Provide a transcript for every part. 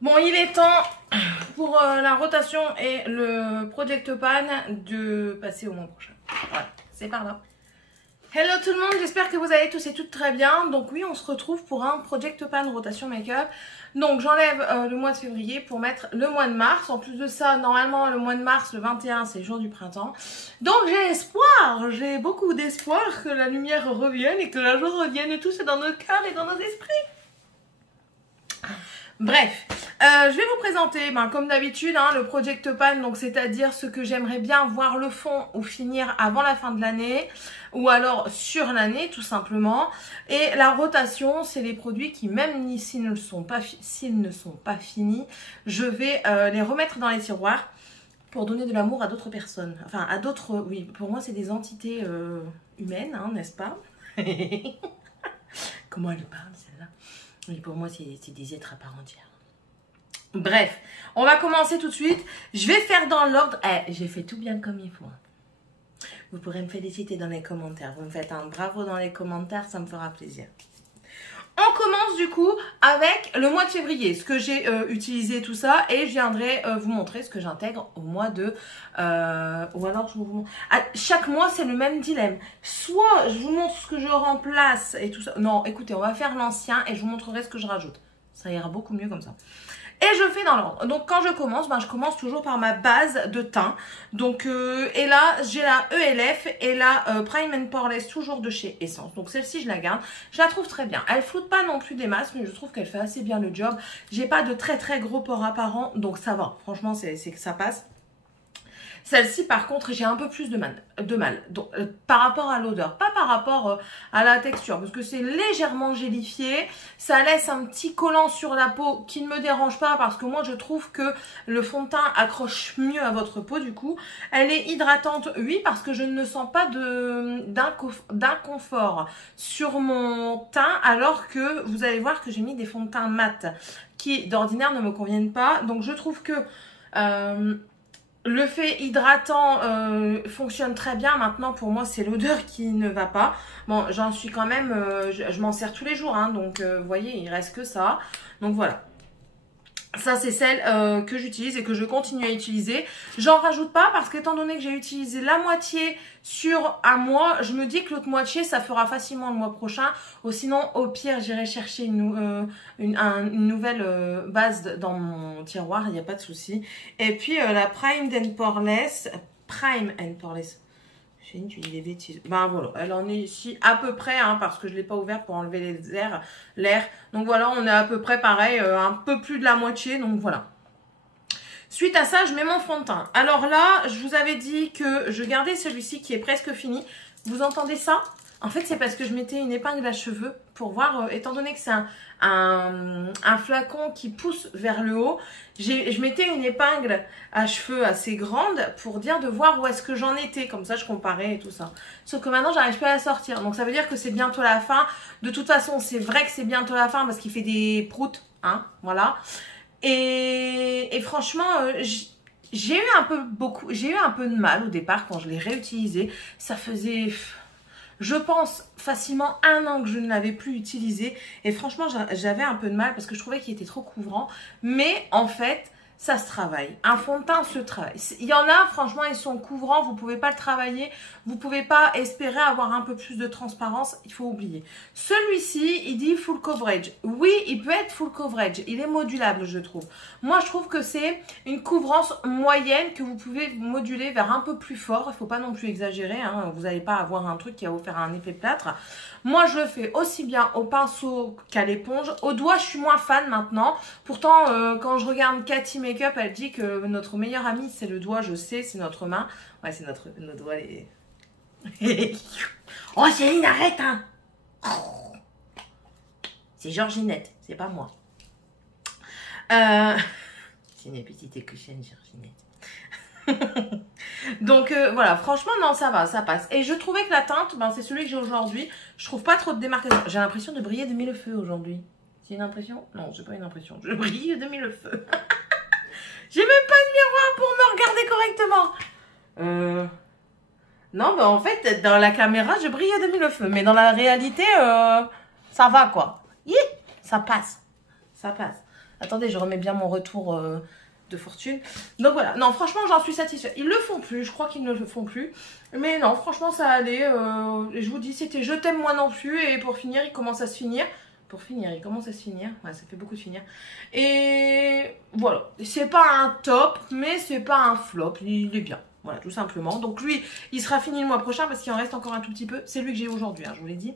Bon, il est temps pour la rotation et le Project Pan de passer au mois prochain. Voilà, c'est par là. Hello tout le monde, j'espère que vous allez tous et toutes très bien. Donc oui, on se retrouve pour un Project Pan rotation make-up. Donc j'enlève le mois de février pour mettre le mois de mars. En plus de ça, normalement le mois de mars, le 21, c'est le jour du printemps. Donc j'ai espoir, j'ai beaucoup d'espoir que la lumière revienne et que la joie revienne tous dans nos cœurs et dans nos esprits. Bref, je vais vous présenter, comme d'habitude, le Project Pan, donc c'est-à-dire ce que j'aimerais bien voir le fond ou finir avant la fin de l'année, ou alors sur l'année tout simplement. Et la rotation, c'est les produits qui, même s'ils ne sont pas finis, je vais les remettre dans les tiroirs pour donner de l'amour à d'autres personnes. Enfin, à d'autres, oui, pour moi c'est des entités humaines, n'est-ce pas? Comment elle parle celle-là? Oui, pour moi, c'est des êtres à part entière. Bref, on va commencer tout de suite. Je vais faire dans l'ordre. J'ai fait tout bien comme il faut. Vous pourrez me féliciter dans les commentaires. Vous me faites un bravo dans les commentaires, ça me fera plaisir. On commence du coup avec le mois de février, ce que j'ai utilisé, tout ça, et je viendrai vous montrer ce que j'intègre au mois de... ou alors je vous montre... chaque mois c'est le même dilemme. Soit je vous montre ce que je remplace et tout ça. Non, écoutez, on va faire l'ancien et je vous montrerai ce que je rajoute. Ça ira beaucoup mieux comme ça. Et je fais dans l'ordre. Donc quand je commence, je commence toujours par ma base de teint. Donc et là j'ai la ELF et la Prime and Poreless, toujours de chez Essence. Donc celle-ci je la garde. Je la trouve très bien. Elle floute pas non plus des masses, mais je trouve qu'elle fait assez bien le job. J'ai pas de très gros pores apparents, donc ça va. Franchement c'est que ça passe. Celle-ci, par contre, j'ai un peu plus de mal. Donc, par rapport à l'odeur, pas par rapport à la texture, parce que c'est légèrement gélifié. Ça laisse un petit collant sur la peau qui ne me dérange pas, parce que moi, je trouve que le fond de teint accroche mieux à votre peau, du coup. Elle est hydratante, oui, parce que je ne sens pas d'inconfort sur mon teint, alors que vous allez voir que j'ai mis des fonds de teint mat qui, d'ordinaire, ne me conviennent pas. Donc, je trouve que... le fait hydratant fonctionne très bien. Maintenant, pour moi, c'est l'odeur qui ne va pas. Bon, j'en suis quand même... je m'en sers tous les jours, donc vous voyez, il reste que ça. Donc voilà. Ça, c'est celle que j'utilise et que je continue à utiliser. J'en rajoute pas parce qu'étant donné que j'ai utilisé la moitié sur un mois, je me dis que l'autre moitié, ça fera facilement le mois prochain. Ou sinon, au pire, j'irai chercher une nouvelle base dans mon tiroir, il n'y a pas de souci. Et puis, la Prime and Poreless. Tu dis des bêtises. Voilà, elle en est ici à peu près, parce que je ne l'ai pas ouvert pour enlever l'air. Donc voilà, on est à peu près pareil, un peu plus de la moitié, donc voilà. Suite à ça, je mets mon fond de teint. Alors là, je vous avais dit que je gardais celui-ci qui est presque fini. Vous entendez ça? En fait, c'est parce que je mettais une épingle à cheveux pour voir, étant donné que c'est un flacon qui pousse vers le haut, je mettais une épingle à cheveux assez grande pour dire de voir où est-ce que j'en étais. Comme ça, je comparais et tout ça. Sauf que maintenant, j'arrive plus à la sortir. Donc, ça veut dire que c'est bientôt la fin. De toute façon, c'est vrai que c'est bientôt la fin parce qu'il fait des proutes, voilà. Et franchement, j'ai eu un peu de mal au départ quand je l'ai réutilisé. Ça faisait... je pense facilement 1 an que je ne l'avais plus utilisé. Et franchement, j'avais un peu de mal parce que je trouvais qu'il était trop couvrant. Mais en fait, ça se travaille. Un fond de teint se travaille. Il y en a, franchement, ils sont couvrants. Vous ne pouvez pas le travailler. Vous ne pouvez pas espérer avoir un peu plus de transparence. Il faut oublier. Celui-ci, il dit full coverage. Oui, il peut être full coverage. Il est modulable, je trouve. Moi, je trouve que c'est une couvrance moyenne que vous pouvez moduler vers un peu plus fort. Il ne faut pas non plus exagérer. Vous n'allez pas avoir un truc qui va vous faire un effet plâtre. Moi, je le fais aussi bien au pinceau qu'à l'éponge. Au doigt, je suis moins fan maintenant. Pourtant, quand je regarde Cathy Makeup, elle dit que notre meilleur ami, c'est le doigt. Je sais, c'est notre main. Ouais, c'est nos doigts. Oh, Céline, arrête, C'est Georginette, c'est pas moi. C'est une petite cochonne, Georginette. Donc voilà, franchement non, ça va, ça passe. Et je trouvais que la teinte, c'est celui que j'ai aujourd'hui. Je trouve pas trop de démarcation. J'ai l'impression de briller de mille feux aujourd'hui. C'est une impression? Non, j'ai pas une impression. Je brille de mille feux. J'ai même pas de miroir pour me regarder correctement. Non, en fait, dans la caméra, je brille de mille feux. Mais dans la réalité, ça va quoi. Ça passe. Ça passe. Attendez, je remets bien mon retour de fortune. Donc voilà, non franchement j'en suis satisfaite. Ils le font plus, je crois qu'ils ne le font plus. Mais non, franchement ça allait. Je vous dis, c'était je t'aime moi non plus. Et pour finir, il commence à se finir. Pour finir, il commence à se finir. Ouais, ça fait beaucoup de finir. Et voilà, c'est pas un top, mais c'est pas un flop. Il est bien. Voilà, tout simplement. Donc lui, il sera fini le mois prochain parce qu'il en reste encore un tout petit peu. C'est lui que j'ai aujourd'hui, hein, je vous l'ai dit.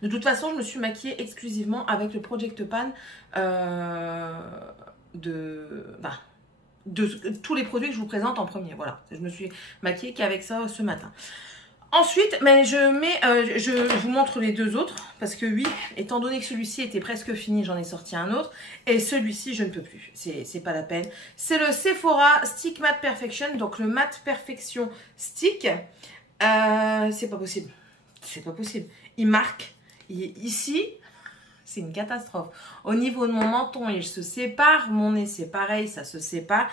De toute façon, je me suis maquillée exclusivement avec le Project Pan de tous les produits que je vous présente en premier. Voilà, je me suis maquillée qu'avec ça ce matin. Ensuite, mais je vous montre les deux autres parce que oui, étant donné que celui-ci était presque fini, j'en ai sorti un autre et celui-ci je ne peux plus, c'est pas la peine. C'est le Sephora Stick Matte Perfection, donc le Matte Perfection Stick. C'est pas possible, c'est pas possible. Il marque ici. C'est une catastrophe. Au niveau de mon menton, il se sépare. Mon nez, c'est pareil, ça se sépare.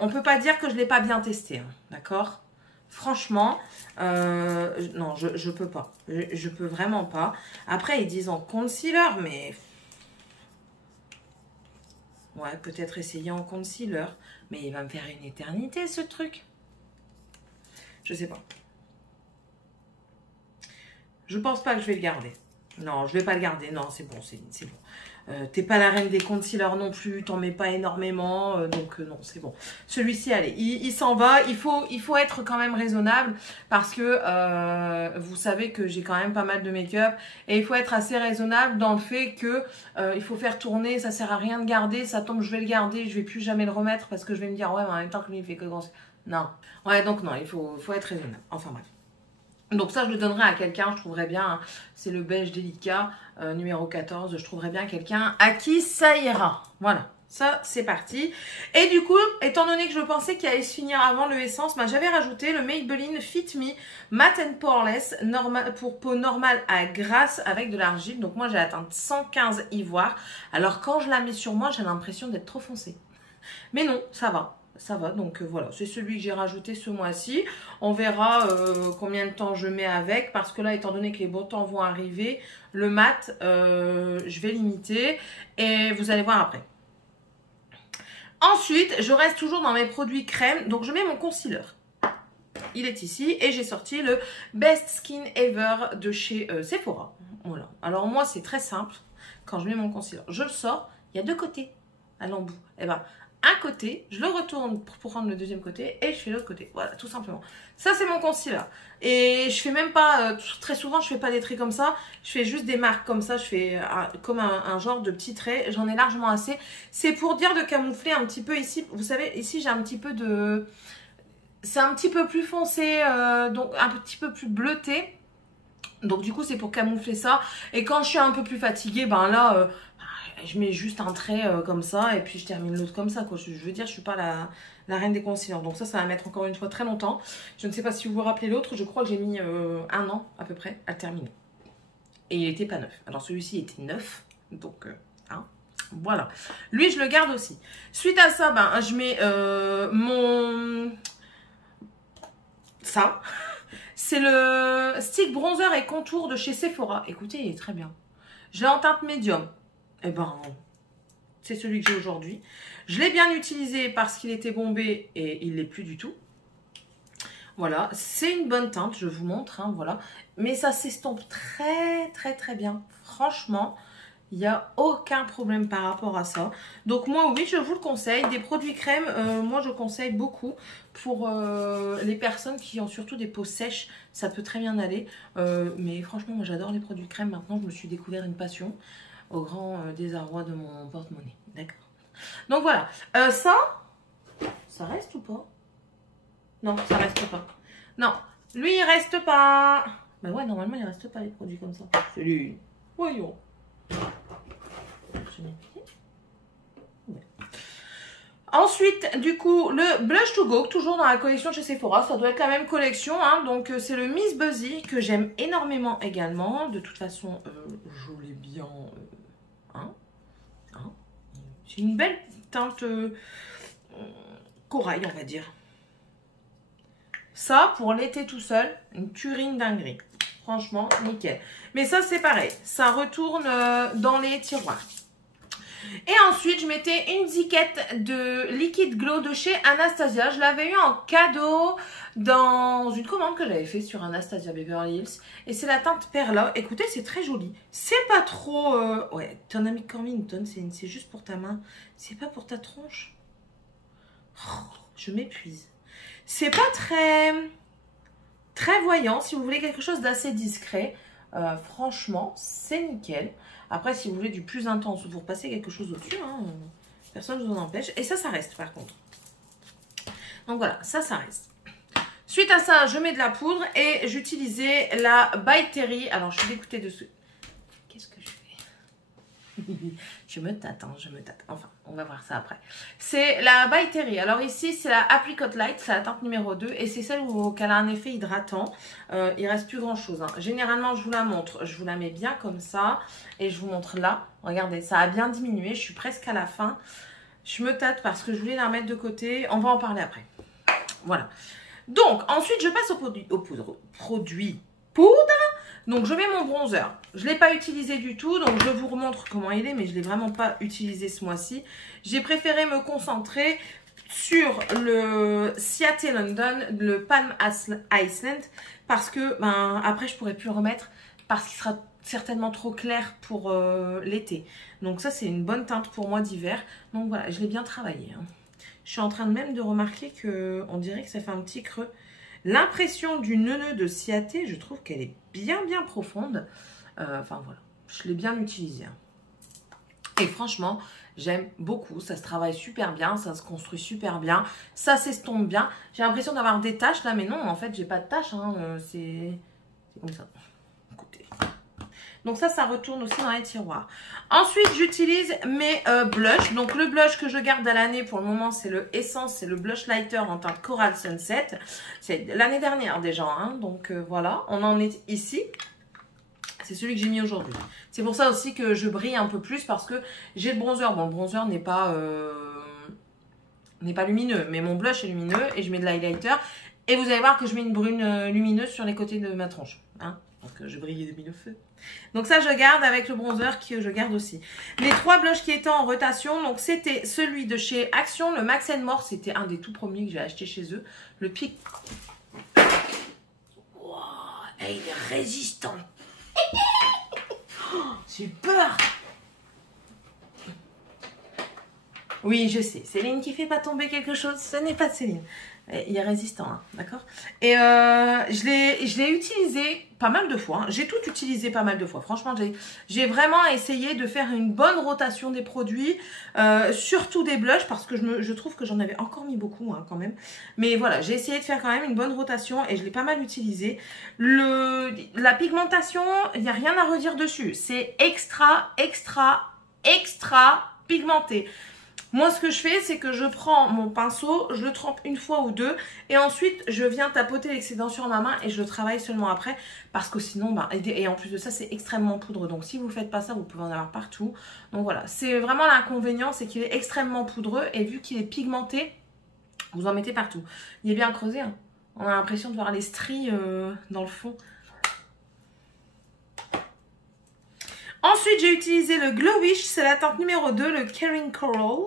On ne peut pas dire que je ne l'ai pas bien testé. Hein, d'accord? Franchement, non, je peux pas. Je peux vraiment pas. Après, ils disent en concealer, mais... Ouais, peut-être essayer en concealer. Mais il va me faire une éternité, ce truc. Je sais pas. Je pense pas que je vais le garder. Non, je vais pas le garder. Non, c'est bon, c'est bon. T'es pas la reine des concealers non plus, t'en mets pas énormément, donc non, c'est bon. Celui-ci, allez, il s'en va. Il faut être quand même raisonnable parce que vous savez que j'ai quand même pas mal de make-up et il faut être assez raisonnable dans le fait que il faut faire tourner, ça sert à rien de garder, ça tombe, je vais le garder, je vais plus jamais le remettre parce que je vais me dire ouais, mais en même temps que lui il fait que grand. Non, ouais, donc non, il faut être raisonnable. Enfin bref. Donc ça, je le donnerai à quelqu'un, je trouverais bien, hein, c'est le beige délicat, numéro 14, je trouverais bien quelqu'un à qui ça ira. Voilà, ça c'est parti. Et du coup, étant donné que je pensais qu'il allait se finir avant le Essence, bah, j'avais rajouté le Maybelline Fit Me Matte and Poreless pour peau normale à grasse avec de l'argile. Donc moi, j'ai atteint 115 ivoire. Alors quand je la mets sur moi, j'ai l'impression d'être trop foncée. Mais non, ça va. Ça va, donc voilà, c'est celui que j'ai rajouté ce mois-ci. On verra combien de temps je mets avec, parce que là, étant donné que les beaux temps vont arriver, le mat, je vais limiter et vous allez voir après. Ensuite, je reste toujours dans mes produits crème, donc je mets mon concealer. Il est ici et j'ai sorti le Best Skin Ever de chez Sephora. Voilà. Alors moi, c'est très simple. Quand je mets mon concealer, je le sors, il y a deux côtés à l'embout. Et ben, un côté, je le retourne pour prendre le deuxième côté et je fais l'autre côté. Voilà, tout simplement. Ça, c'est mon concealer. Et je fais même pas, très souvent, je fais pas des traits comme ça. Je fais juste des marques comme ça. Je fais comme un genre de petits traits. J'en ai largement assez. C'est pour dire de camoufler un petit peu ici. Vous savez, ici, j'ai un petit peu de... C'est un petit peu plus foncé, donc un petit peu plus bleuté. Donc du coup, c'est pour camoufler ça. Et quand je suis un peu plus fatiguée, ben là... je mets juste un trait comme ça et puis je termine l'autre comme ça, quoi. Je veux dire, je suis pas la reine des concealers. Donc ça va mettre encore une fois très longtemps. Je ne sais pas si vous vous rappelez l'autre. Je crois que j'ai mis 1 an à peu près à le terminer. Et il était pas neuf. Alors celui-ci était neuf. Donc, hein, voilà. Lui, je le garde aussi. Suite à ça, ben, je mets mon... Ça. C'est le stick bronzer et contour de chez Sephora. Écoutez, il est très bien. Je l'ai en teinte médium. Eh ben, c'est celui que j'ai aujourd'hui. Je l'ai bien utilisé parce qu'il était bombé et il ne l'est plus du tout. Voilà, c'est une bonne teinte, je vous montre, hein, voilà. Mais ça s'estompe très bien. Franchement, il n'y a aucun problème par rapport à ça. Donc moi, oui, je vous le conseille. Des produits crème, moi, je conseille beaucoup pour les personnes qui ont surtout des peaux sèches. Ça peut très bien aller. Mais franchement, moi, j'adore les produits crème. Maintenant, je me suis découvert une passion. Au grand désarroi de mon porte-monnaie. D'accord. Donc voilà. Ça reste ou pas? Non, ça reste pas. Non, lui, il reste pas. Ben ouais, normalement, il reste pas les produits comme ça. C'est lui. Voyons. Ouais. Ensuite, du coup, le Blush to Go, toujours dans la collection chez Sephora. Ça doit être la même collection. Hein. Donc, c'est le Miss Buzzy que j'aime énormément également. De toute façon, je l'ai bien... C'est une belle teinte corail, on va dire. Ça, pour l'été tout seul, une tuerie dinguerie. Franchement, nickel. Mais ça, c'est pareil. Ça retourne dans les tiroirs. Et ensuite, je mettais une ziquette de Liquid Glow de chez Anastasia. Je l'avais eu en cadeau dans une commande que j'avais fait sur Anastasia Beverly Hills. Et c'est la teinte Perla. Écoutez, c'est très joli. C'est pas trop... Ouais, ton ami Cormington, c'est juste pour ta main. C'est pas pour ta tronche. Oh, je m'épuise. C'est pas très voyant. Si vous voulez quelque chose d'assez discret, franchement, c'est nickel. Après, si vous voulez du plus intense, vous repassez quelque chose au-dessus, hein, personne ne vous en empêche. Et ça reste par contre. Donc voilà, ça reste. Suite à ça, je mets de la poudre et j'utilisais la By Terry. Alors, je suis dégoûtée de ce... Qu'est-ce que je fais? Je me tâte, hein, je me tâte. Enfin, on va voir ça après. C'est la By Terry. Alors ici, c'est la Apricot Light, c'est la teinte numéro 2 et c'est celle qui a un effet hydratant. Il reste plus grand chose. Hein. Généralement, je vous la montre. Je vous la mets bien comme ça et je vous montre là. Regardez, ça a bien diminué. Je suis presque à la fin. Je me tâte parce que je voulais la remettre de côté. On va en parler après. Voilà. Donc, ensuite, je passe au produit poudre. Donc, je mets mon bronzer. Je ne l'ai pas utilisé du tout. Donc, je vous remontre comment il est. Mais je ne l'ai vraiment pas utilisé ce mois-ci. J'ai préféré me concentrer sur le Seattle London, le Palm Iceland. Parce que, après, je ne pourrai plus le remettre. Parce qu'il sera certainement trop clair pour l'été. Donc, ça, c'est une bonne teinte pour moi d'hiver. Donc, voilà, je l'ai bien travaillé. Hein. Je suis en train même de remarquer qu'on dirait que ça fait un petit creux. L'impression du neuneu de Ciaté, je trouve qu'elle est bien profonde. Enfin voilà, je l'ai bien utilisée. Hein. Et franchement, j'aime beaucoup. Ça se travaille super bien, ça se construit super bien. Ça s'estompe bien. J'ai l'impression d'avoir des taches là, mais non, en fait, j'ai pas de taches. Hein. C'est comme ça. Écoutez. Donc ça retourne aussi dans les tiroirs. Ensuite, j'utilise mes blushs. Donc le blush que je garde à l'année pour le moment, c'est le Essence, c'est le blush lighter en teinte Coral Sunset. C'est l'année dernière déjà, hein. Donc voilà, on en est ici. C'est celui que j'ai mis aujourd'hui. C'est pour ça aussi que je brille un peu plus parce que j'ai le bronzer. Bon, le bronzer n'est pas lumineux, mais mon blush est lumineux et je mets de l'highlighter. Et vous allez voir que je mets une brune lumineuse sur les côtés de ma tronche. Hein. Donc je brille de mille feux. Donc ça je garde avec le bronzer que je garde aussi. Les 3 blushs qui étaient en rotation, donc c'était celui de chez Action, le Max More, c'était un des tout premiers que j'ai acheté chez eux. Le Pic. Wow, il est résistant. J'ai peur. Oui, je sais. Céline qui fait pas tomber quelque chose, ce n'est pas Céline. Il est résistant, hein, d'accord. Et je l'ai utilisé pas mal de fois. Hein. J'ai tout utilisé pas mal de fois. Franchement, j'ai vraiment essayé de faire une bonne rotation des produits, surtout des blushs, parce que je trouve que j'en avais encore mis beaucoup hein, quand même. Mais voilà, j'ai essayé de faire quand même une bonne rotation et je l'ai pas mal utilisé. La pigmentation, il n'y a rien à redire dessus. C'est extra pigmenté. Moi, ce que je fais, c'est que je prends mon pinceau, je le trempe une fois ou deux et ensuite, je viens tapoter l'excédent sur ma main et je le travaille seulement après parce que sinon, et en plus de ça, c'est extrêmement poudreux. Donc, si vous ne faites pas ça, vous pouvez en avoir partout. Donc, voilà. C'est vraiment l'inconvénient, c'est qu'il est extrêmement poudreux et vu qu'il est pigmenté, vous en mettez partout. Il est bien creusé. Hein. On a l'impression de voir les stries dans le fond. Ensuite, j'ai utilisé le Glowish, c'est la teinte numéro 2, le Caring Coral.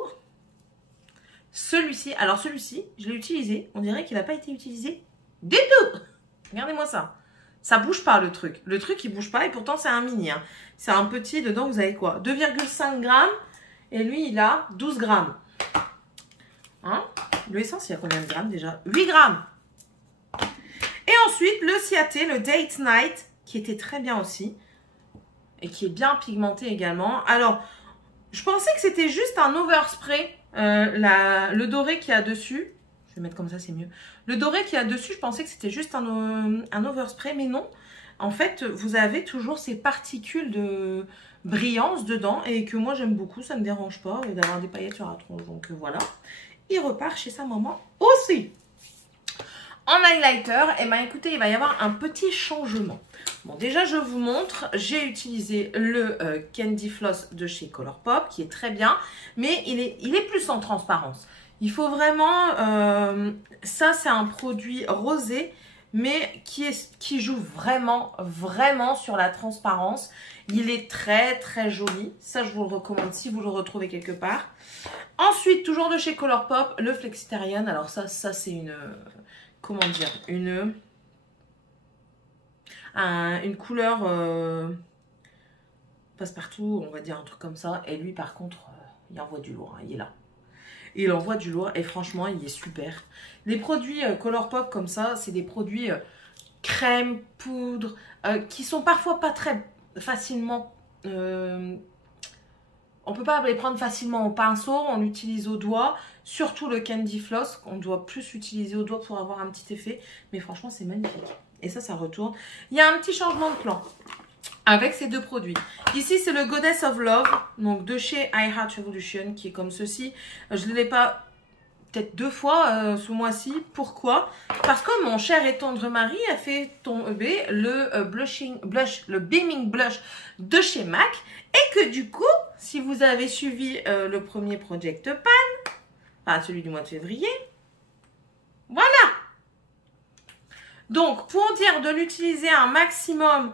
Celui-ci, alors celui-ci, je l'ai utilisé. On dirait qu'il n'a pas été utilisé du tout. Regardez-moi ça. Ça bouge pas le truc. Le truc, il bouge pas et pourtant, c'est un mini. Hein. C'est un petit, dedans, vous avez quoi? 2,5 grammes et lui, il a 12 grammes. Hein? L'essence, il y a combien de grammes déjà? 8 grammes. Et ensuite, le Ciaté, le Date Night, qui était très bien aussi. Et qui est bien pigmenté également. Alors, je pensais que c'était juste un overspray. Le doré qu'il y a dessus. Je vais mettre comme ça, c'est mieux. Le doré qu'il y a dessus, je pensais que c'était juste un overspray. Mais non. En fait, vous avez toujours ces particules de brillance dedans. Et que moi, j'aime beaucoup. Ça ne me dérange pas d'avoir des paillettes sur la tronche. Donc, voilà. Il repart chez sa maman aussi. En highlighter, eh ben, écoutez, il va y avoir un petit changement. Bon, déjà, je vous montre. J'ai utilisé le Candy Floss de chez Colourpop, qui est très bien. Mais il est plus en transparence. Il faut vraiment... ça, c'est un produit rosé. mais qui joue vraiment, vraiment sur la transparence. Il est très, très joli. Ça, je vous le recommande si vous le retrouvez quelque part. Ensuite, toujours de chez Colourpop, le Flexitarian. Alors ça c'est une... comment dire, une couleur passe-partout, on va dire un truc comme ça. Et lui, par contre, il envoie du lourd, hein, il est là. Il envoie du lourd et franchement, il est super. Les produits Colourpop comme ça, c'est des produits crème, poudre, qui sont parfois pas très facilement... on peut pas les prendre facilement au pinceau, on l'utilise au doigt. Surtout le Candy Floss, qu'on doit plus utiliser au doigt pour avoir un petit effet. Mais franchement, c'est magnifique. Et ça retourne. Il y a un petit changement de plan avec ces deux produits. Ici, c'est le Goddess of Love, donc de chez I Heart Revolution, qui est comme ceci. Je ne l'ai pas peut-être 2 fois ce mois-ci. Pourquoi? Parce que mon cher et tendre mari a fait tomber le le Beaming Blush de chez MAC. Et que du coup, si vous avez suivi le premier Project Pan, enfin celui du mois de février, voilà. Donc, pour dire de l'utiliser un maximum,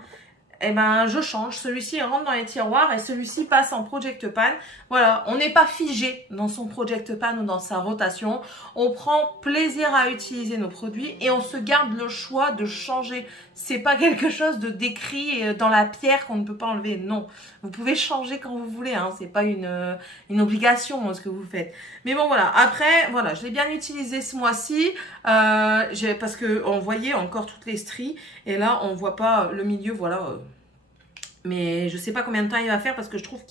eh ben, je change. Celui-ci rentre dans les tiroirs et celui-ci passe en Project Pan. Voilà, on n'est pas figé dans son Project Pan ou dans sa rotation. On prend plaisir à utiliser nos produits et on se garde le choix de changer. C'est pas quelque chose de décrit dans la pierre qu'on ne peut pas enlever. Non, vous pouvez changer quand vous voulez. Hein. C'est pas une obligation ce que vous faites. Mais bon, voilà. Après, voilà, je l'ai bien utilisé ce mois-ci parce que on voyait encore toutes les stries et là, on voit pas le milieu. Voilà. Mais je sais pas combien de temps il va faire parce que je trouve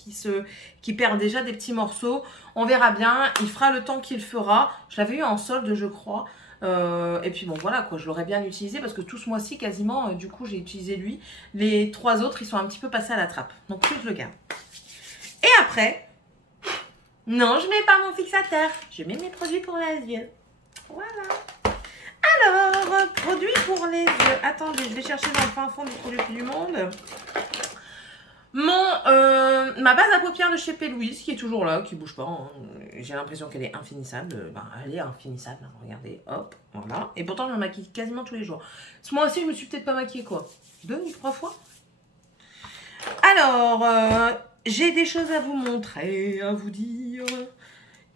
qu'il perd déjà des petits morceaux. On verra bien. Il fera le temps qu'il fera. Je l'avais eu en solde, je crois. Et puis bon, voilà quoi. Je l'aurais bien utilisé parce que tout ce mois-ci, quasiment, du coup, j'ai utilisé lui. Les 3 autres, ils sont un petit peu passés à la trappe. Donc, lui, je le garde. Et après, non, je mets pas mon fixateur. Je mets mes produits pour les yeux. Voilà. Alors, produits pour les yeux. Attendez, je vais chercher dans le fin fond du produit du monde. Ma base à paupières de chez P. Louise qui est toujours là, qui bouge pas. Hein. J'ai l'impression qu'elle est infinissable. Ben, elle est infinissable. Hein. Regardez, hop, voilà. Et pourtant, je me maquille quasiment tous les jours. Ce mois-ci, je me suis peut-être pas maquillée quoi 2 ou 3 fois. Alors, j'ai des choses à vous montrer, à vous dire.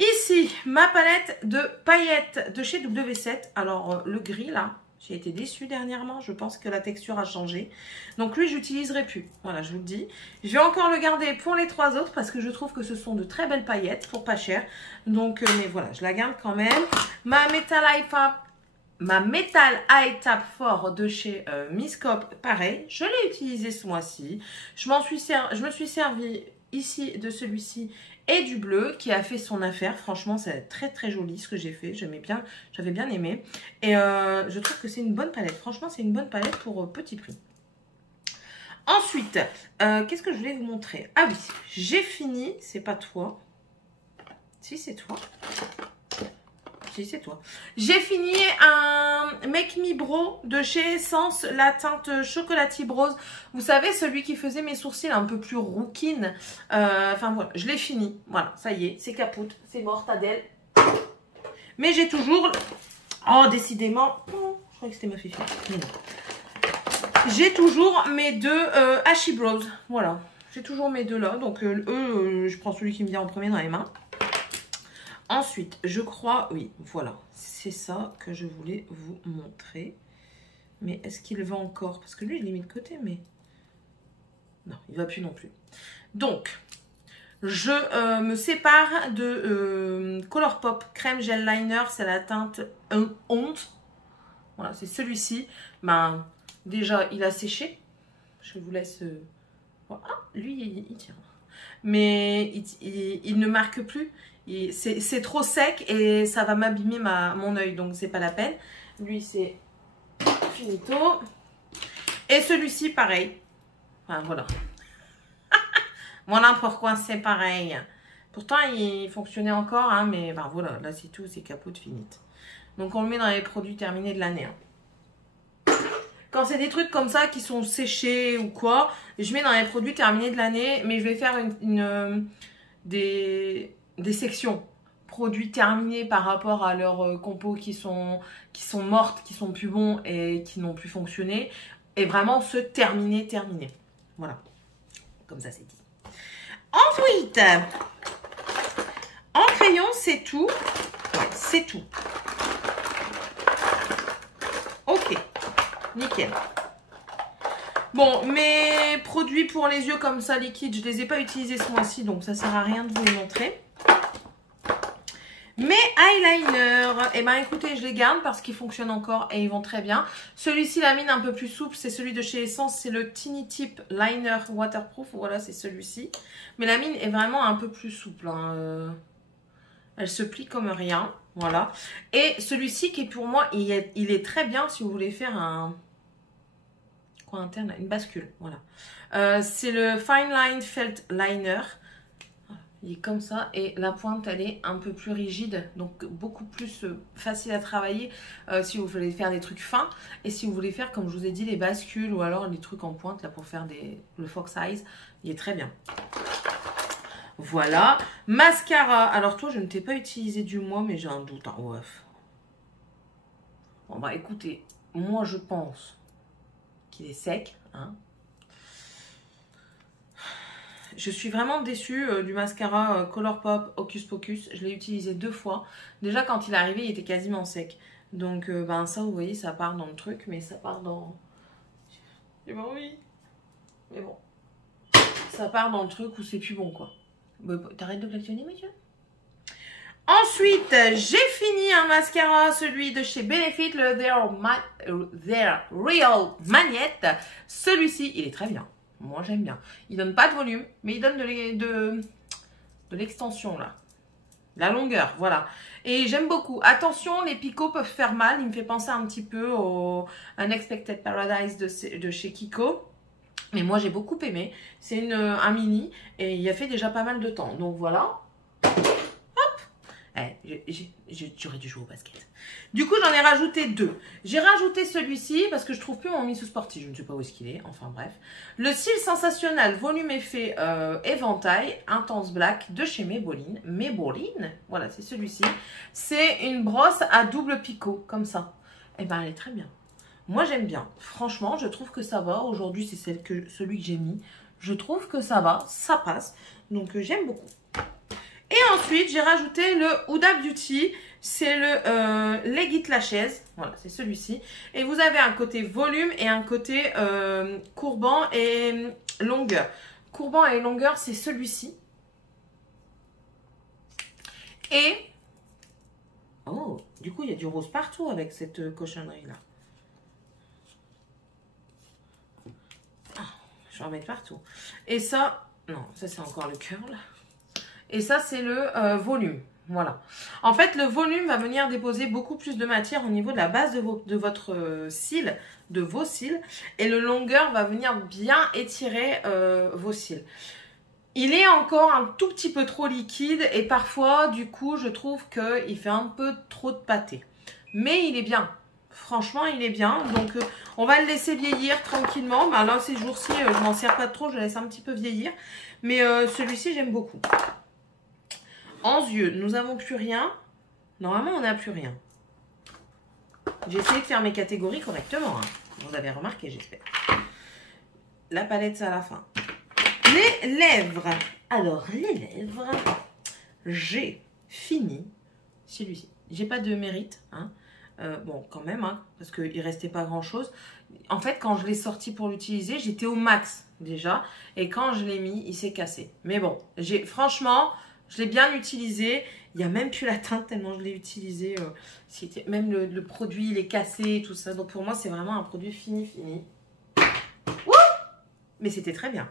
Ici, ma palette de paillettes de chez W7. Alors, le gris là. J'ai été déçue dernièrement, je pense que la texture a changé. Donc lui, je n'utiliserai plus. Voilà, je vous le dis. Je vais encore le garder pour les 3 autres parce que je trouve que ce sont de très belles paillettes pour pas cher. Donc, mais voilà, je la garde quand même. Ma Metal Eye Tap Fort de chez Miss Cop, pareil. Je l'ai utilisé ce mois-ci. Je me suis servi ici de celui-ci et du bleu qui a fait son affaire. Franchement, c'est très très joli ce que j'ai fait. J'aimais bien, j'avais bien aimé. Et je trouve que c'est une bonne palette. Franchement, c'est une bonne palette pour petit prix. Ensuite, qu'est-ce que je voulais vous montrer? Ah oui, j'ai fini. C'est pas toi. Si, c'est toi. Si, c'est toi. J'ai fini un Make Me Bro de chez Essence, la teinte chocolatée rose. Vous savez, celui qui faisait mes sourcils un peu plus rouquine. Enfin, voilà, je l'ai fini. Voilà, ça y est, c'est capote. C'est mort, Adèle. Mais j'ai toujours... Oh, décidément... Oh, je croyais que c'était ma fifi. Mais non. J'ai toujours mes 2 Ashy Brows. Voilà, j'ai toujours mes 2 là. Donc, je prends celui qui me vient en premier dans les mains. Ensuite, je crois, oui, voilà, c'est ça que je voulais vous montrer. Mais est-ce qu'il va encore? Parce que lui, je l'ai mis de côté, mais... Non, il ne va plus non plus. Donc, je me sépare de Colourpop Crème Gel Liner. C'est la teinte Honte. Voilà, c'est celui-ci. Ben, déjà, il a séché. Je vous laisse... Voilà. Ah, lui, il tient. Mais il ne marque plus. C'est trop sec et ça va m'abîmer mon œil, donc c'est pas la peine. Lui, c'est finito. Et celui-ci, pareil. Enfin, voilà. Voilà pourquoi c'est pareil. Pourtant, il fonctionnait encore, hein, mais ben, voilà, là, c'est tout, c'est capote finite. Donc, on le met dans les produits terminés de l'année. Hein. Quand c'est des trucs comme ça qui sont séchés ou quoi, je mets dans les produits terminés de l'année, mais je vais faire des sections produits terminés par rapport à leurs compos qui sont mortes, qui sont plus bons et qui n'ont plus fonctionné. Et vraiment se terminer. Voilà. Comme ça, c'est dit. Ensuite, en crayon, c'est tout. Ouais, c'est tout. Ok. Nickel. Bon, mes produits pour les yeux comme ça, liquides, je ne les ai pas utilisés ce mois-ci, donc ça ne sert à rien de vous les montrer. Mes eyeliners, eh ben écoutez, je les garde parce qu'ils fonctionnent encore et ils vont très bien. Celui-ci, la mine un peu plus souple, c'est celui de chez Essence, c'est le Tiny Tip Liner Waterproof. Voilà, c'est celui-ci. Mais la mine est vraiment un peu plus souple. Hein. Elle se plie comme rien. Voilà. Et celui-ci qui est pour moi, il est très bien si vous voulez faire un... Quoi interne? Une bascule. Voilà. C'est le Fine Line Felt Liner. Il est comme ça et la pointe elle est un peu plus rigide, donc beaucoup plus facile à travailler si vous voulez faire des trucs fins et si vous voulez faire comme je vous ai dit les bascules ou alors les trucs en pointe là pour faire le fox eyes, il est très bien. Voilà, mascara, alors toi je ne t'ai pas utilisé du mois mais j'ai un doute, hein. Ouais. Bon bah écoutez, moi je pense qu'il est sec, hein. Je suis vraiment déçue du mascara Colourpop Hocus Pocus. Je l'ai utilisé 2 fois. Déjà, quand il est arrivé, il était quasiment sec. Donc, ben ça, vous voyez, ça part dans le truc, mais ça part dans... J'ai pas envie. Mais bon. Ça part dans le truc où c'est plus bon, quoi. T'arrêtes de klaxonner, monsieur? Ensuite, j'ai fini un mascara, celui de chez Benefit, le Their Real Magnette. Celui-ci, il est très bien. Moi, j'aime bien. Il donne pas de volume, mais il donne de l'extension, là. La longueur, voilà. Et j'aime beaucoup. Attention, les picots peuvent faire mal. Il me fait penser un petit peu au Unexpected Paradise de chez Kiko. Mais moi, j'ai beaucoup aimé. C'est un mini et il a fait déjà pas mal de temps. Donc, voilà. J'aurais dû jouer au basket. Du coup, j'en ai rajouté 2. J'ai rajouté celui-ci parce que je trouve plus mon Missou Sporty. Je ne sais pas où est-ce qu'il est. Enfin, bref. Le cil sensationnel volume effet éventail Intense Black de chez Maybelline. Maybelline, voilà, c'est celui-ci. C'est une brosse à double picot, comme ça. Et ben, elle est très bien. Moi, j'aime bien. Franchement, je trouve que ça va. Aujourd'hui, c'est celui que j'ai mis. Je trouve que ça va, ça passe. Donc, j'aime beaucoup. Et ensuite, j'ai rajouté le Huda Beauty. C'est le Legit Lashes. Voilà, c'est celui-ci. Et vous avez un côté volume et un côté courbant et longueur. Courbant et longueur, c'est celui-ci. Et... Oh, du coup, il y a du rose partout avec cette cochonnerie-là. Je vais en mettre partout. Et ça... Non, ça, c'est encore le cœur, là. Et ça, c'est le volume. Voilà. En fait, le volume va venir déposer beaucoup plus de matière au niveau de la base de votre cil, de vos cils. Et le longueur va venir bien étirer vos cils. Il est encore un tout petit peu trop liquide et parfois, du coup, je trouve qu'il fait un peu trop de pâté. Mais il est bien. Franchement, il est bien. Donc, on va le laisser vieillir tranquillement. Ben, là, ces jours-ci, je m'en sers pas trop. Je le laisse un petit peu vieillir. Mais celui-ci, j'aime beaucoup. En yeux, nous n'avons plus rien. Normalement, on n'a plus rien. J'ai essayé de faire mes catégories correctement. Hein. Vous avez remarqué, j'espère. La palette, c'est à la fin. Les lèvres. Alors, les lèvres, j'ai fini celui-ci. J'ai pas de mérite. Hein. Bon, quand même, hein, parce qu'il ne restait pas grand-chose. En fait, quand je l'ai sorti pour l'utiliser, j'étais au max déjà. Et quand je l'ai mis, il s'est cassé. Mais bon, franchement... Je l'ai bien utilisé. Il n'y a même plus la teinte tellement je l'ai utilisé. Même le produit, il est cassé et tout ça. Donc pour moi, c'est vraiment un produit fini. Wouh! Mais c'était très bien.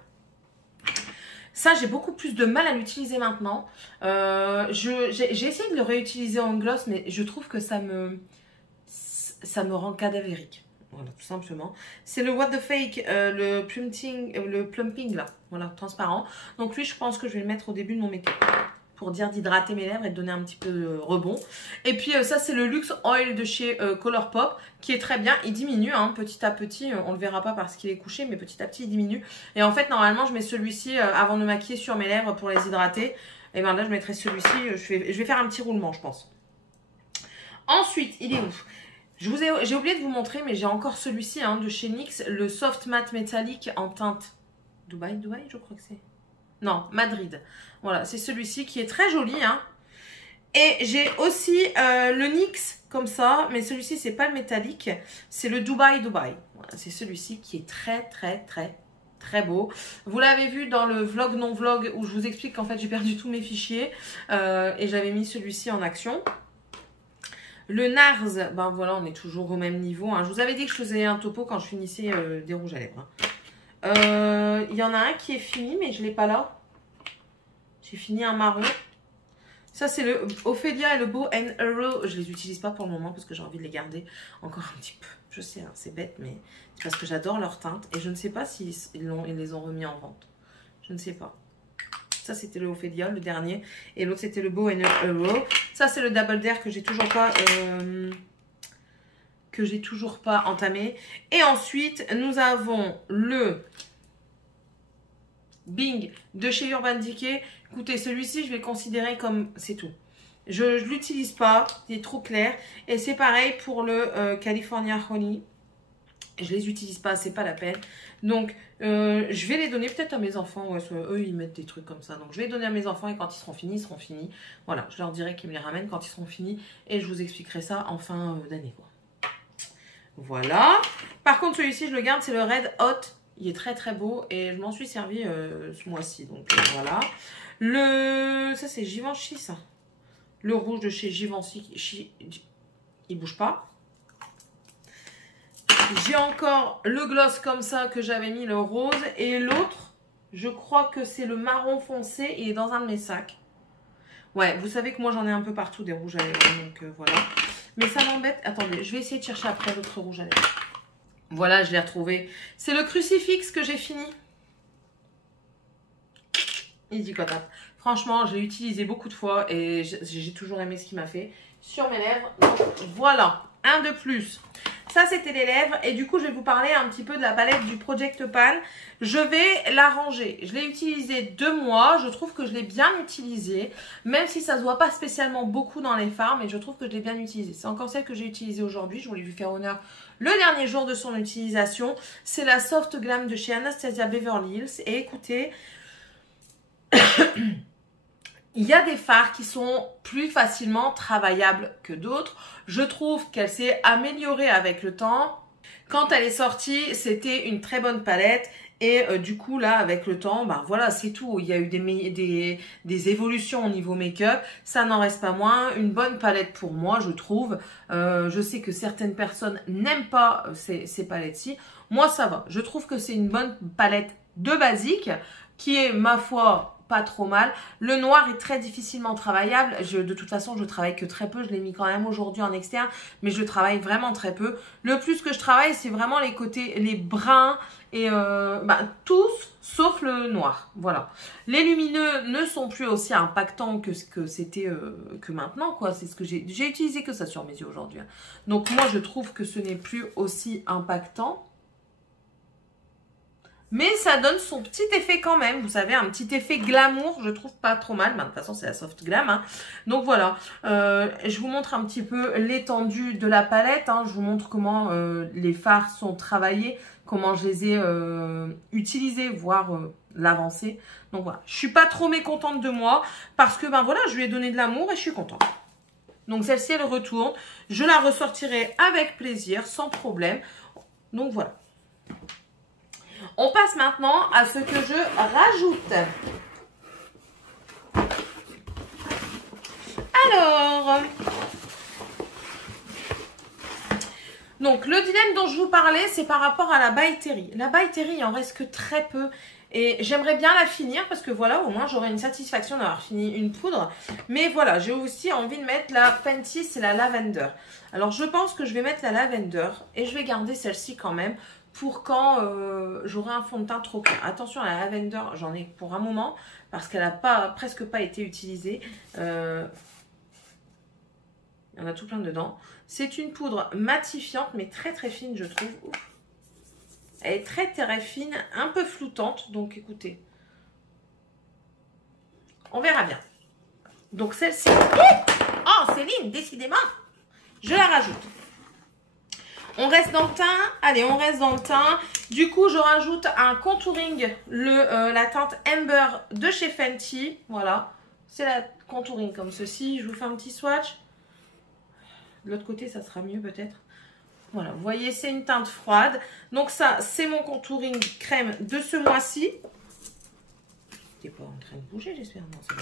Ça, j'ai beaucoup plus de mal à l'utiliser maintenant. J'ai essayé de le réutiliser en gloss, mais je trouve que ça me rend cadavérique. Voilà, tout simplement. C'est le What the Fake, le plumping là. Voilà, transparent. Donc lui, je pense que je vais le mettre au début de mon make-up. Pour dire d'hydrater mes lèvres et de donner un petit peu de rebond. Et puis ça, c'est le Luxe Oil de chez Colourpop, qui est très bien. Il diminue hein, petit à petit. On ne le verra pas parce qu'il est couché, mais petit à petit, il diminue. Et en fait, normalement, je mets celui-ci avant de maquiller sur mes lèvres pour les hydrater. Et bien là, je mettrai celui-ci. Je vais faire un petit roulement, je pense. Ensuite, il est où? J'ai oublié de vous montrer, mais j'ai encore celui-ci hein, de chez NYX, le Soft Matte métallique en teinte Dubaï, je crois que c'est. Non, Madrid. Voilà, c'est celui-ci qui est très joli. Hein. Et j'ai aussi le NYX comme ça, mais celui-ci, c'est pas le métallique, c'est le Dubaï. Voilà, c'est celui-ci qui est très beau. Vous l'avez vu dans le vlog non vlog où je vous explique qu'en fait, j'ai perdu tous mes fichiers et j'avais mis celui-ci en action. Le NARS, ben voilà, on est toujours au même niveau. Hein. Je vous avais dit que je faisais un topo quand je finissais des rouges à lèvres. Hein. Il y en a un qui est fini, mais je ne l'ai pas là. J'ai fini un marron. Ça, c'est le Ophelia et le Bow and Arrow. Je ne les utilise pas pour le moment parce que j'ai envie de les garder encore un petit peu. Je sais, hein, c'est bête, mais c'est parce que j'adore leur teinte. Et je ne sais pas s'ils les ont remis en vente. Je ne sais pas. Ça, c'était le Ophelia, le dernier. Et l'autre, c'était le Bow and Arrow. Ça, c'est le Double Dare que j'ai toujours pas entamé. Et ensuite, nous avons le Bing de chez Urban Decay. Écoutez, celui-ci, je vais le considérer comme... C'est tout. Je ne l'utilise pas. Il est trop clair. Et c'est pareil pour le California Honey. Je les utilise pas, c'est pas la peine. Donc, je vais les donner peut-être à mes enfants. Ouais, eux, ils mettent des trucs comme ça. Donc, je vais les donner à mes enfants et quand ils seront finis, ils seront finis. Voilà, je leur dirai qu'ils me les ramènent quand ils seront finis. Et je vous expliquerai ça en fin d'année. Voilà. Par contre, celui-ci, je le garde, c'est le Red Hot. Il est très beau et je m'en suis servi ce mois-ci. Donc, voilà. Ça, c'est Givenchy, ça. Le rouge de chez Givenchy, il bouge pas. J'ai encore le gloss comme ça que j'avais mis, le rose. Et l'autre, je crois que c'est le marron foncé. Il est dans un de mes sacs. Ouais, vous savez que moi, j'en ai un peu partout des rouges à lèvres. Donc, voilà. Mais ça m'embête. Attendez, je vais essayer de chercher après l'autre rouge à lèvres. Voilà, je l'ai retrouvé. C'est le crucifix que j'ai fini. Easy cut up. Franchement, je l'ai utilisé beaucoup de fois et j'ai toujours aimé ce qu'il m'a fait sur mes lèvres. Donc, voilà, un de plus. Ça, c'était les lèvres. Et du coup, je vais vous parler un petit peu de la palette du Project Pan. Je vais la ranger. Je l'ai utilisée 2 mois. Je trouve que je l'ai bien utilisée. Même si ça ne se voit pas spécialement beaucoup dans les fards. Mais je trouve que je l'ai bien utilisée. C'est encore celle que j'ai utilisée aujourd'hui. Je voulais lui faire honneur le dernier jour de son utilisation. C'est la Soft Glam de chez Anastasia Beverly Hills. Et écoutez... Il y a des fards qui sont plus facilement travaillables que d'autres. Je trouve qu'elle s'est améliorée avec le temps. Quand elle est sortie, c'était une très bonne palette. Et du coup, là, avec le temps, ben voilà, c'est tout. Il y a eu des évolutions au niveau make-up. Ça n'en reste pas moins. Une bonne palette pour moi, je trouve. Je sais que certaines personnes n'aiment pas ces palettes-ci. Moi, ça va. Je trouve que c'est une bonne palette de basique qui est, ma foi... pas trop mal. Le noir est très difficilement travaillable. De toute façon, je travaille que très peu. Je l'ai mis quand même aujourd'hui en externe, mais je travaille vraiment très peu. Le plus que je travaille, c'est vraiment les côtés, les bruns et tous sauf le noir. Voilà. Les lumineux ne sont plus aussi impactants que ce que c'était que maintenant, quoi. C'est ce que j'ai utilisé que ça sur mes yeux aujourd'hui. Donc moi, je trouve que ce n'est plus aussi impactant. Mais ça donne son petit effet quand même. Vous savez, un petit effet glamour, je trouve pas trop mal. De toute façon, c'est la Soft Glam. Hein. Donc voilà, je vous montre un petit peu l'étendue de la palette. Hein. Je vous montre comment les fards sont travaillés, comment je les ai utilisés, voire l'avancée. Donc voilà, je suis pas trop mécontente de moi parce que ben voilà, je lui ai donné de l'amour et je suis contente. Donc celle-ci, elle retourne. Je la ressortirai avec plaisir, sans problème. Donc voilà. On passe maintenant à ce que je rajoute. Alors, donc le dilemme dont je vous parlais, c'est par rapport à la By Terry. La By Terry, il en reste que très peu. Et j'aimerais bien la finir parce que voilà, au moins j'aurai une satisfaction d'avoir fini une poudre. Mais voilà, j'ai aussi envie de mettre la Fenty, c'est la Lavender. Alors je pense que je vais mettre la Lavender et je vais garder celle-ci quand même pour quand j'aurai un fond de teint trop clair. Attention à la Lavender, j'en ai pour un moment parce qu'elle n'a presque pas été utilisée. Il y en a tout plein dedans. C'est une poudre matifiante mais très fine je trouve. Ouf. Elle est très fine, un peu floutante. Donc écoutez, on verra bien. Donc celle-ci. Oh, Céline, décidément, je la rajoute. On reste dans le teint. Allez, on reste dans le teint. Du coup, je rajoute un contouring, la teinte Amber de chez Fenty. Voilà, c'est la contouring comme ceci. Je vous fais un petit swatch. De l'autre côté, ça sera mieux peut-être. Voilà, vous voyez, c'est une teinte froide. Donc ça, c'est mon contouring crème de ce mois-ci. T'es pas en train de bouger, j'espère. Non, c'est bon.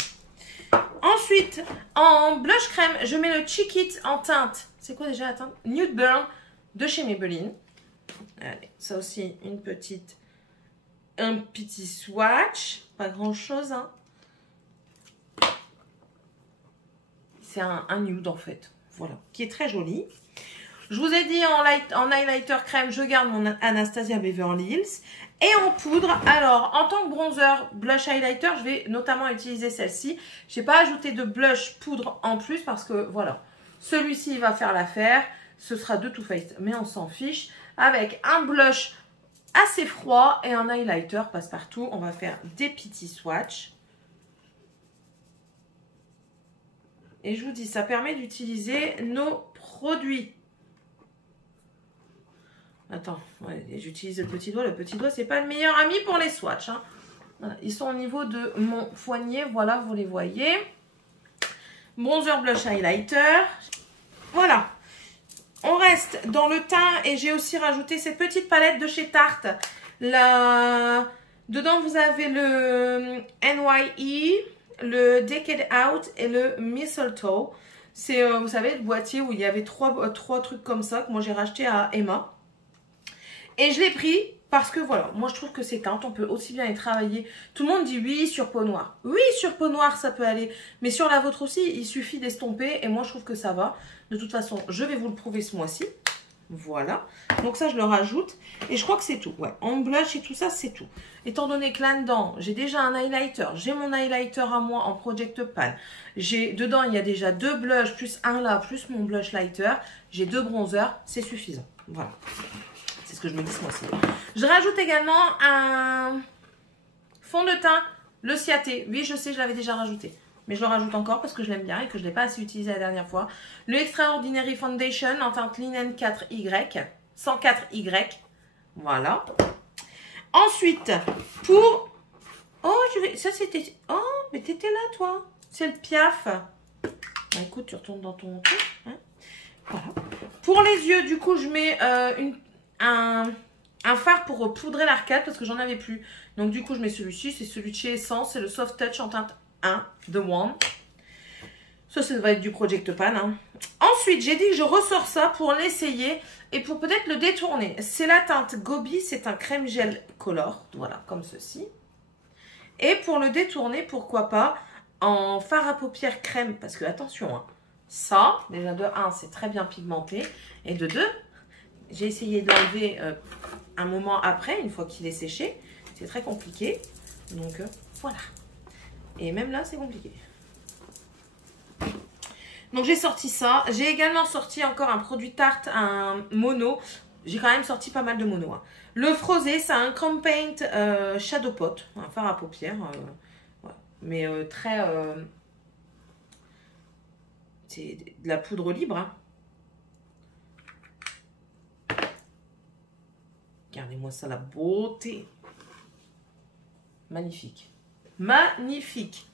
Ensuite, en blush crème, je mets le Cheek It en teinte. C'est quoi déjà la teinte? Nude Burn de chez Maybelline. Allez, ça aussi, un petit swatch. Pas grand-chose, hein. C'est un nude, en fait. Voilà, qui est très joli. Je vous ai dit en highlighter crème, je garde mon Anastasia Beverly Hills. Et en poudre, alors en tant que bronzer, blush highlighter, je vais notamment utiliser celle-ci. Je n'ai pas ajouté de blush poudre en plus parce que voilà, celui-ci va faire l'affaire. Ce sera de Too Faced, mais on s'en fiche. Avec un blush assez froid et un highlighter passe-partout. On va faire des petits swatchs. Et je vous dis, ça permet d'utiliser nos produits. Attends, ouais, j'utilise le petit doigt. Le petit doigt, c'est pas le meilleur ami pour les swatchs. Hein. Voilà, ils sont au niveau de mon poignet. Voilà, vous les voyez. Bronzer, blush, highlighter. Voilà. On reste dans le teint et j'ai aussi rajouté cette petite palette de chez Tarte. Dedans, vous avez le NYE, le Decade Out et le Mistletoe. C'est, vous savez, le boîtier où il y avait trois trucs comme ça que moi j'ai racheté à Emma. Et je l'ai pris parce que voilà, moi je trouve que ces teintes, on peut aussi bien les travailler. Tout le monde dit oui sur peau noire. Oui, sur peau noire ça peut aller. Mais sur la vôtre aussi, il suffit d'estomper. Et moi je trouve que ça va. De toute façon, je vais vous le prouver ce mois-ci. Voilà. Donc ça, je le rajoute. Et je crois que c'est tout. Ouais, en blush et tout ça, c'est tout. Étant donné que là-dedans, j'ai déjà un highlighter. J'ai mon highlighter à moi en Project Pan. Dedans, il y a déjà 2 blushs, plus un là, plus mon blush lighter. J'ai 2 bronzers. C'est suffisant. Voilà. C'est ce que je me dis ce mois-ci. Je rajoute également un fond de teint, le Ciaté. Oui, je sais, je l'avais déjà rajouté. Mais je le rajoute encore parce que je l'aime bien et que je ne l'ai pas assez utilisé la dernière fois. Le Extraordinary Foundation en teinte Linen 4Y. 104Y. Voilà. Ensuite, pour... Oh, ça c'était... Oh, mais t'étais là, toi. C'est le Piaf. Bah, écoute, tu retournes dans ton truc. Hein. Voilà. Pour les yeux, du coup, je mets un fard pour poudrer l'arcade parce que j'en avais plus. Donc, du coup, je mets celui-ci. C'est celui de chez Essence. C'est le Soft Touch en teinte 1 de One. Ça va être du Project Pan. Hein. Ensuite, j'ai dit que je ressors ça pour l'essayer et pour peut-être le détourner. C'est la teinte Gobi. C'est un crème gel color. Voilà, comme ceci. Et pour le détourner, pourquoi pas en fard à paupières crème. Parce que, attention, hein, ça, déjà de 1, c'est très bien pigmenté. Et de 2, j'ai essayé de l'enlever un moment après, une fois qu'il est séché. C'est très compliqué. Donc, voilà. Et même là, c'est compliqué. Donc, j'ai sorti ça. J'ai également sorti encore un produit Tarte, un mono. J'ai quand même sorti pas mal de mono. Hein. Le Frosé, c'est un Chrome Paint Shadow Pot. Un fard à paupières. Ouais. Mais très... c'est de la poudre libre. Hein. Regardez-moi ça, la beauté. Magnifique. Magnifique.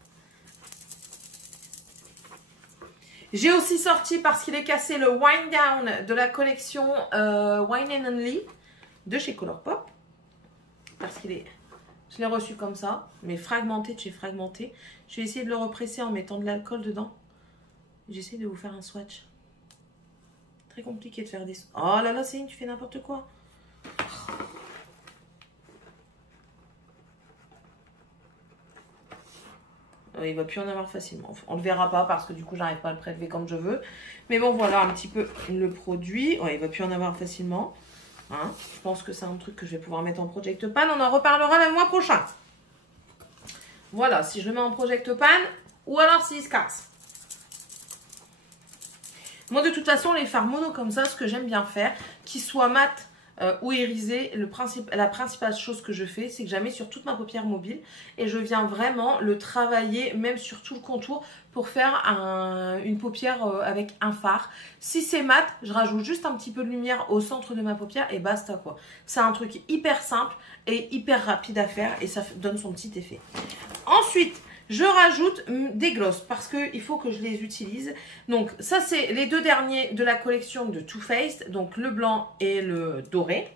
J'ai aussi sorti, parce qu'il est cassé, le Wind Down de la collection Wine and Only de chez Colourpop. Parce qu'il est... Je l'ai reçu comme ça, mais fragmenté de chez fragmenté. Je vais essayer de le represser en mettant de l'alcool dedans. J'essaie de vous faire un swatch. Très compliqué de faire des... Oh là là, Céline, tu fais n'importe quoi. Il va plus en avoir facilement. On ne le verra pas parce que du coup, j'arrive pas à le prélever comme je veux. Mais bon, voilà un petit peu le produit. Ouais, il va plus en avoir facilement. Hein, je pense que c'est un truc que je vais pouvoir mettre en Project Pan. On en reparlera le mois prochain. Voilà, si je le mets en Project Pan ou alors s'il se casse. Moi, de toute façon, les fards mono comme ça, ce que j'aime bien faire, qu'ils soient mat ou irisé, la principale chose que je fais, c'est que je la mets sur toute ma paupière mobile et je viens vraiment le travailler même sur tout le contour pour faire une paupière avec un fard. Si c'est mat, je rajoute juste un petit peu de lumière au centre de ma paupière et basta quoi. C'est un truc hyper simple et hyper rapide à faire et ça donne son petit effet. Ensuite, je rajoute des glosses parce qu'il faut que je les utilise. Donc ça c'est les deux derniers de la collection de Too Faced, donc le blanc et le doré.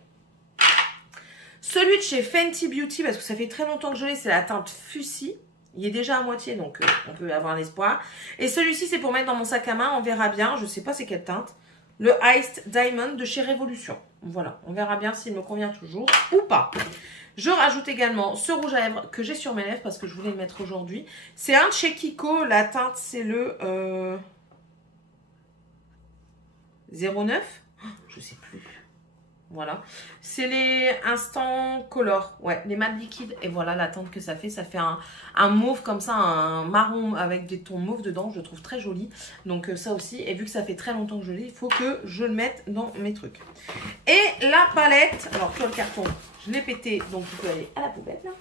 Celui de chez Fenty Beauty, parce que ça fait très longtemps que je l'ai, c'est la teinte Fussy. Il est déjà à moitié, donc on peut avoir l'espoir. Et celui-ci, c'est pour mettre dans mon sac à main, on verra bien. Je ne sais pas c'est quelle teinte. Le Iced Diamond de chez Révolution. Voilà, on verra bien s'il me convient toujours ou pas. Je rajoute également ce rouge à lèvres que j'ai sur mes lèvres parce que je voulais le mettre aujourd'hui. C'est un de chez Kiko. La teinte, c'est le 09. Oh, je sais plus. Voilà. C'est les Instant Color. Ouais, les mat liquides. Et voilà la teinte que ça fait. Ça fait un mauve comme ça, un marron avec des tons mauve dedans. Je le trouve très joli. Donc ça aussi. Et vu que ça fait très longtemps que je l'ai, il faut que je le mette dans mes trucs. Et la palette. Alors, toi, le carton, je l'ai pété. Donc, il peut aller à la poubelle. Là.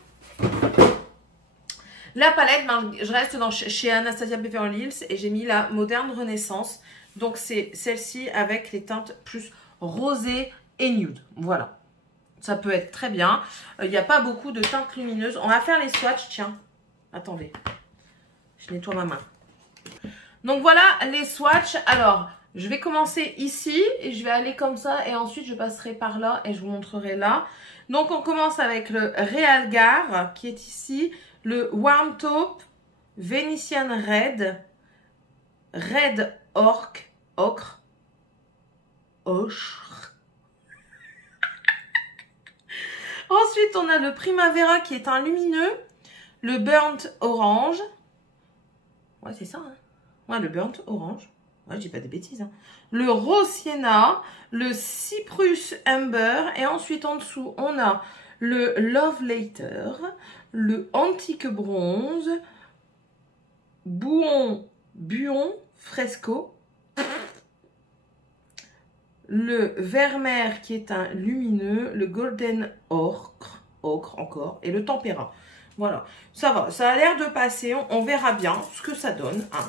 La palette, ben, je reste chez Anastasia Beverly Hills. Et j'ai mis la Moderne Renaissance. Donc, c'est celle-ci avec les teintes plus rosées et nude. Voilà. Ça peut être très bien. Il n'y a pas beaucoup de teintes lumineuses. On va faire les swatchs. Tiens. Attendez. Je nettoie ma main. Donc voilà les swatchs. Alors, je vais commencer ici. Et je vais aller comme ça. Et ensuite, je passerai par là. Et je vous montrerai là. Donc, on commence avec le Realgar. Qui est ici. Le Warm Taupe. Venetian Red. Red Ocre. Ensuite, on a le Primavera qui est un lumineux. Le Burnt Orange. Ouais, c'est ça. Hein. Ouais, le Burnt Orange. Ouais, je dis pas des bêtises. Hein. Le Rose Sienna. Le Cyprus Amber. Et ensuite, en dessous, on a le Love Later. Le Antique Bronze. Buon Fresco. Le Vermeer qui est un lumineux, le Golden Ocre encore, et le Tempéra. Voilà, ça va, ça a l'air de passer, on verra bien ce que ça donne. Hein.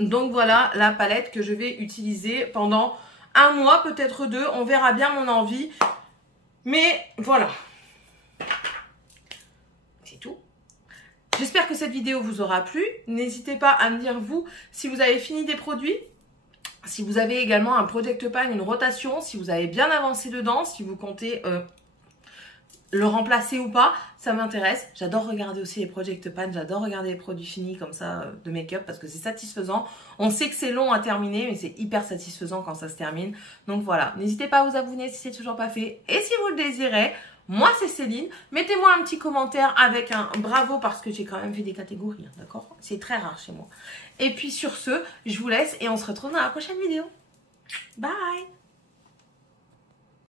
Donc voilà la palette que je vais utiliser pendant un mois, peut-être 2, on verra bien mon envie. Mais voilà, c'est tout. J'espère que cette vidéo vous aura plu. N'hésitez pas à me dire vous si vous avez fini des produits. Si vous avez également un project pan, une rotation, si vous avez bien avancé dedans, si vous comptez le remplacer ou pas, ça m'intéresse. J'adore regarder aussi les project pan, j'adore regarder les produits finis comme ça de make-up parce que c'est satisfaisant. On sait que c'est long à terminer, mais c'est hyper satisfaisant quand ça se termine. Donc voilà, n'hésitez pas à vous abonner si c'est toujours pas fait. Et si vous le désirez, moi c'est Céline, mettez-moi un petit commentaire avec un bravo parce que j'ai quand même fait des catégories, hein, d'accord? C'est très rare chez moi. Et puis sur ce, je vous laisse et on se retrouve dans la prochaine vidéo. Bye!